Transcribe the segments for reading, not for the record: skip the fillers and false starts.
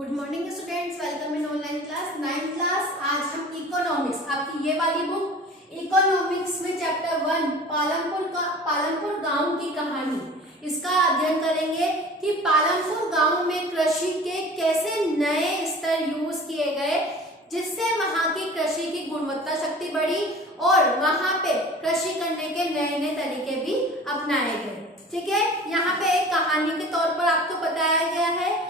Good morning students, welcome in online class 9th class. आज हम economics, आपकी ये वाली बुक इकोनॉमिक्स में चैप्टर 1 पालमपुर गांव की कहानी, इसका अध्ययन करेंगे कि पालमपुर गांव में कृषि के कैसे नए स्तर यूज किए गए जिससे वहां की कृषि की गुणवत्ता शक्ति बढ़ी और वहां पे कृषि करने के नए नए तरीके भी अपनाए गए। ठीक है, यहाँ पे एक कहानी के तौर पर आपको बताया गया है।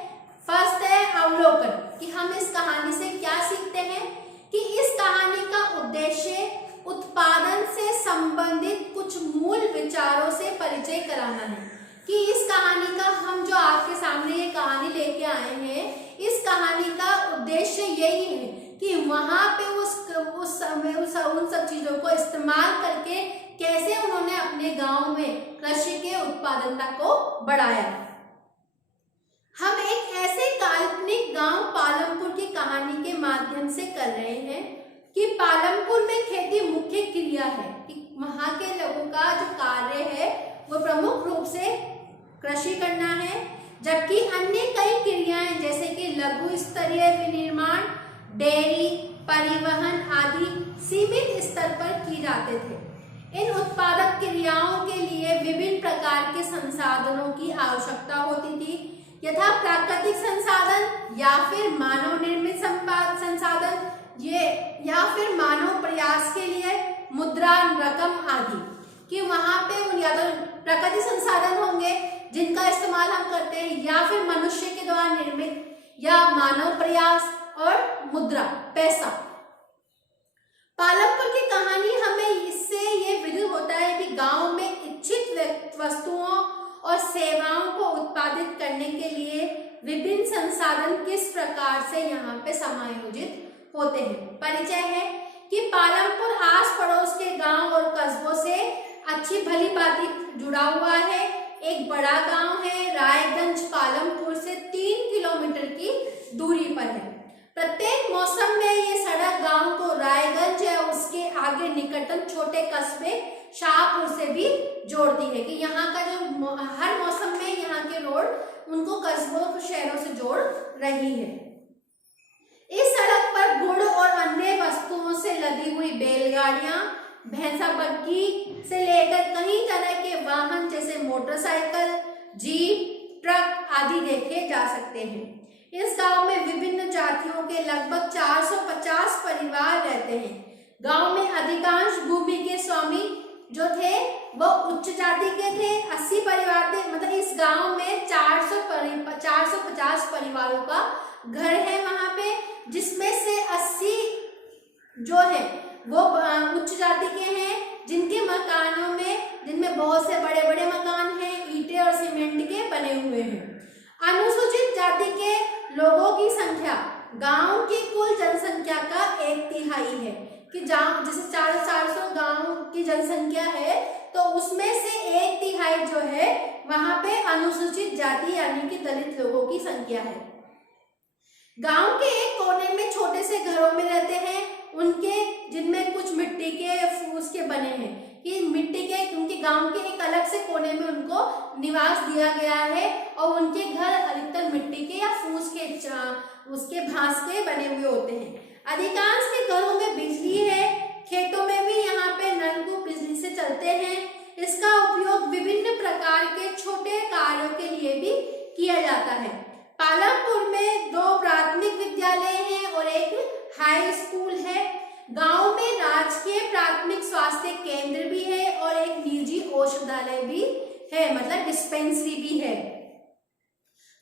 फर्स्ट है अवलोकन, कि हम इस कहानी से क्या सीखते हैं कि इस कहानी का उद्देश्य उत्पादन से संबंधित कुछ मूल विचारों से परिचय कराना है। कि इस कहानी का हम जो आपके सामने ये कहानी लेके आए हैं, इस कहानी का उद्देश्य यही है कि वहां पे उस समय उन सब चीजों को इस्तेमाल करके कैसे उन्होंने अपने गांव में कृषि के उत्पादकता को बढ़ाया। हम एक ऐसे काल्पनिक गांव पालमपुर की कहानी के माध्यम से कर रहे हैं कि पालमपुर में खेती मुख्य क्रिया है, कि वहां के लोगों का जो कार्य है वो प्रमुख रूप से कृषि करना है, जबकि अन्य कई क्रियाएं जैसे कि लघु स्तरीय विनिर्माण, डेयरी, परिवहन आदि सीमित स्तर पर की जाते थे। इन उत्पादक क्रियाओं के लिए विभिन्न प्रकार के संसाधनों की आवश्यकता होती थी, यथा प्राकृतिक संसाधन या फिर मानव निर्मित संसाधन, ये या फिर मानव प्रयास के लिए मुद्रा, रकम आदि। कि वहां पे या तो प्राकृतिक संसाधन होंगे जिनका इस्तेमाल हम करते हैं, या फिर मनुष्य के द्वारा निर्मित, या मानव प्रयास और मुद्रा, पैसा। पालमपुर की कहानी हमें इससे ये विदित होता है कि गांव में इच्छित वस्तुओं और सेवाओं को उत्पादित करने के लिए विभिन्न संसाधन किस प्रकार से यहाँ पे समायोजित होते हैं। परिचय है कि पालमपुर आस पड़ोस के गांव और कस्बों से अच्छी भली भांति जुड़ा हुआ है। एक बड़ा गांव है, रायगंज पालमपुर से 3 किलोमीटर की दूरी पर है। प्रत्येक मौसम में ये सड़क गांव को रायगंज या उसके आगे निकटतम छोटे कस्बे शाहपुर से भी जोड़ती है। कि यहाँ का जो हर मौसम में यहाँ के रोड उनको कस्बों को शहरों से जोड़ रही है। इस सड़क पर गुड़ और अन्य वस्तुओं से लदी हुई बैलगाड़ियां, भैंसा बग्गी से लेकर कई तरह के वाहन जैसे मोटरसाइकिल, जीप, ट्रक आदि देखे जा सकते हैं। इस गांव में विभिन्न जातियों के लगभग 450 परिवार रहते हैं। गांव में अधिकांश भूमि के स्वामी जो थे वो उच्च जाति के थे। 80 परिवार थे, मतलब इस गांव में 450 परिवारों का घर है वहां पे, जिसमें से 80 जो है वो उच्च जाति के हैं, जिनके मकानों में जिनमें बहुत से बड़े बड़े मकान हैं, ईंटें और सीमेंट के बने हुए हैं। अनुसूचित जाति के लोगों की संख्या गांव की कुल जनसंख्या का 1/3 है। कि जैसे 400 गांव की जनसंख्या है तो उसमें से 1/3 जो है वहां पे अनुसूचित जाति यानी कि दलित लोगों की संख्या है। गांव के एक कोने में छोटे से घरों में रहते हैं, उनके जिनमें कुछ मिट्टी के फूस के बने हैं। कि मिट्टी के उनके गांव के एक अलग से कोने में उनको निवास दिया गया है और उनके घर अधिकतर मिट्टी के या फूस के उसके भांस के बने हुए होते हैं। अधिकांश के घरों में बिजली है, खेतों में भी यहाँ पे नलकूप बिजली से चलते हैं। इसका उपयोग विभिन्न प्रकार के छोटे कार्यों के लिए भी किया जाता है। पालमपुर में 2 प्राथमिक विद्यालय हैं और एक हाई स्कूल है। गांव में राजकीय प्राथमिक स्वास्थ्य केंद्र भी है और एक निजी औषधालय भी है, मतलब डिस्पेंसरी भी है,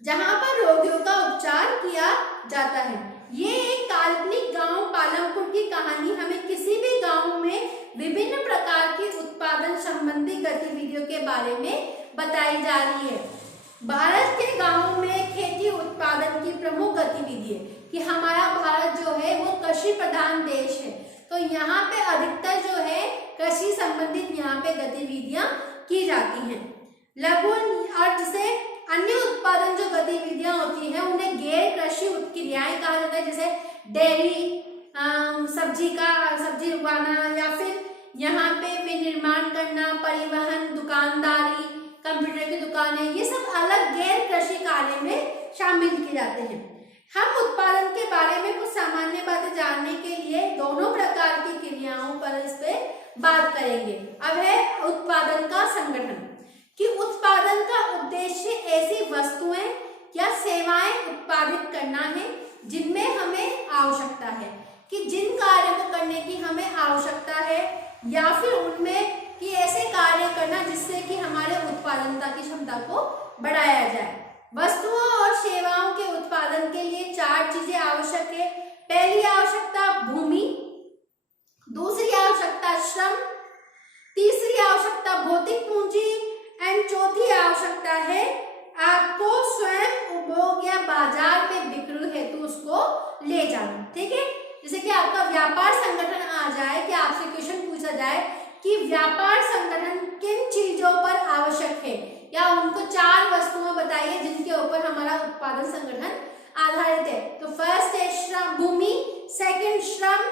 जहां पर रोगियों का उपचार किया जाता है। ये एक काल्पनिक गांव पालमपुर की कहानी हमें किसी भी गांव में विभिन्न प्रकार की उत्पादन संबंधी गतिविधियों के बारे में बताई जा रही है। भारत के गांवों में खेती उत्पादन की प्रमुख गतिविधि है। कि हमारा भारत जो है वो कृषि प्रधान देश है, तो यहाँ पे अधिकतर जो है कृषि संबंधित यहाँ पे गतिविधियां की जाती हैं। लघु और जिसे अन्य उत्पादन जो गतिविधियां होती हैं उन्हें गैर कृषि क्रियाएं कहा जाता है, जैसे डेयरी, सब्जी उगाना, या फिर यहाँ पे विनिर्माण करना, परिवहन, दुकानदारी, कंप्यूटर की दुकानें, ये सब अलग गैर कृषि कार्य में शामिल किए जाते हैं। हम उत्पादन के बारे में कुछ सामान्य बातें जानने के लिए दोनों प्रकार की क्रियाओं पर इस पे बात करेंगे। अब है उत्पादन का संगठन, कि उत्पादन का उद्देश्य ऐसी वस्तुएं या सेवाएं उत्पादित करना है जिनमें हमें आवश्यकता है, कि जिन कार्यों को करने की हमें आवश्यकता है, या फिर उनमें कि ऐसे कार्य करना जिससे कि हमारे उत्पादनता की क्षमता को बढ़ाया जाए। वस्तुओं और सेवाओं के उत्पादन के लिए 4 चीजें आवश्यक है। पहली आवश्यकता भूमि, दूसरी आवश्यकता श्रम, तीसरी आवश्यकता भौतिक पूंजी एंड चौथी आवश्यकता है आपको स्वयं उपभोग या बाजार में बिक्री हेतु उसको ले जाना। ठीक है, जैसे कि आपका व्यापार संगठन आ जाए कि आपसे क्वेश्चन पूछा जाए कि व्यापार संगठन किन चीजों पर आवश्यक है, या उनको 4 वस्तुएं बताइए जिनके ऊपर हमारा उत्पादन संगठन आधारित है। तो फर्स्ट है श्रम भूमि, सेकंड श्रम,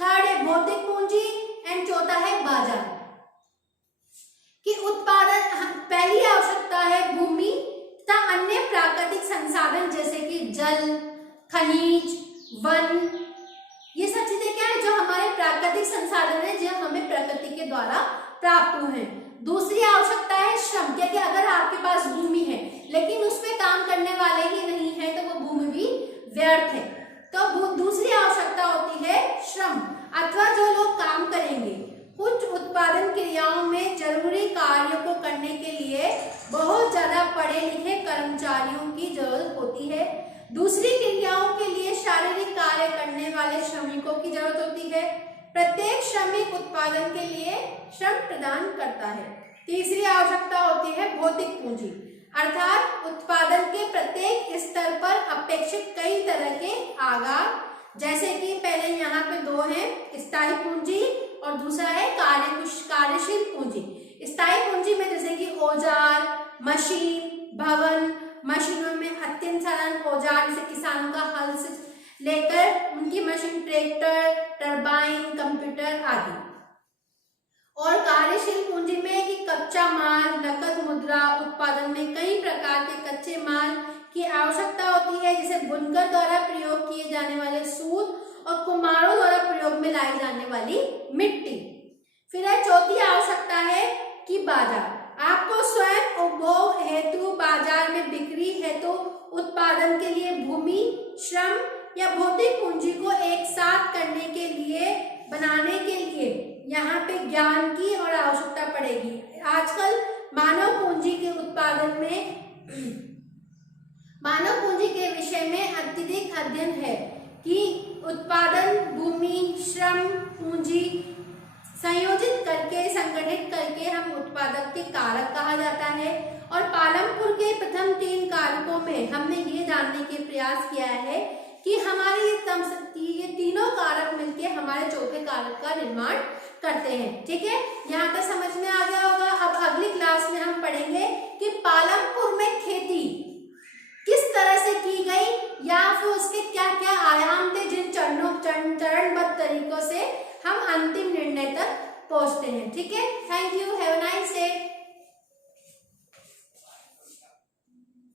थर्ड है भौतिक पूंजी एंड चौथा है बाजार। कि उत्पादन पहली आवश्यकता है भूमि तथा अन्य प्राकृतिक संसाधन जैसे कि जल, खनिज, वन, ये सब चीजें क्या है जो हमारे प्राकृतिक संसाधन है जो हमें प्रकृति के द्वारा प्राप्त हुए हैं। दूसरी आवश्यकता है श्रम, क्योंकि अगर आपके पास भूमि है लेकिन उस पे काम करने वाले ही नहीं है तो वो भूमि भी व्यर्थ है। तो दूसरी आवश्यकता होती है श्रम, अथवा जो लोग काम करेंगे। कुछ उत्पादन क्रियाओं में जरूरी कार्यों को करने के लिए बहुत ज्यादा पढ़े लिखे कर्मचारियों की जरूरत होती है। दूसरी क्रियाओं के लिए शारीरिक कार्य करने वाले श्रमिकों की जरूरत होती है। प्रत्येक श्रमिक उत्पादन के लिए श्रम प्रदान करता है। तीसरी आवश्यकता होती है भौतिक पूंजी, अर्थात उत्पादन के प्रत्येक स्तर पर अपेक्षित कई तरह के आगार, जैसे कि पहले यहाँ पे 2 हैं, स्थायी पूंजी और दूसरा है कार्यशील पूंजी। स्थायी पूंजी में जैसे कि औजार, मशीन, भवन, मशीनों में अत्यंत साधारण औजार जैसे किसानों का हल से लेकर उनकी मशीन, ट्रैक्टर, टरबाइन, कंप्यूटर आदि। और कार्यशील पूंजी में कि कच्चा माल, नकद मुद्रा, उत्पादन में कई प्रकार के कच्चे माल की आवश्यकता होती है, जैसे बुनकर द्वारा प्रयोग किए जाने वाले सूत और कुम्हारों द्वारा प्रयोग में लाई जाने वाली मिट्टी। फिर है चौथी आवश्यकता है कि बाजार, आपको स्वयं उपभोग हेतु बाजार में बिक्री हेतु उत्पादन के लिए भूमि, श्रम या भौतिक पूंजी को एक साथ करने के लिए बनाने के लिए यहाँ पे ज्ञान की और आवश्यकता पड़ेगी। आजकल मानव पूंजी के उत्पादन में मानव पूंजी के विषय में अत्यधिक अध्ययन है कि उत्पादन भूमि, श्रम, पूंजी संयोजित करके संगठित करके हम उत्पादक के कारक कहा जाता है। और पालमपुर के प्रथम 3 कारकों में हमने ये जानने के प्रयास किया है कि हमारे ये तीनों कारक मिलके हमारे चौथे कारक का निर्माण करते हैं। ठीक है, यहाँ तक समझ में आ गया होगा। अब अगली क्लास में हम पढ़ेंगे कि पालमपुर में खेती किस तरह से की गई या फिर उसके क्या क्या आयाम थे जिन चरणबद्ध तरीकों से हम अंतिम निर्णय तक पहुंचते हैं। ठीक है, thank you, have a nice day.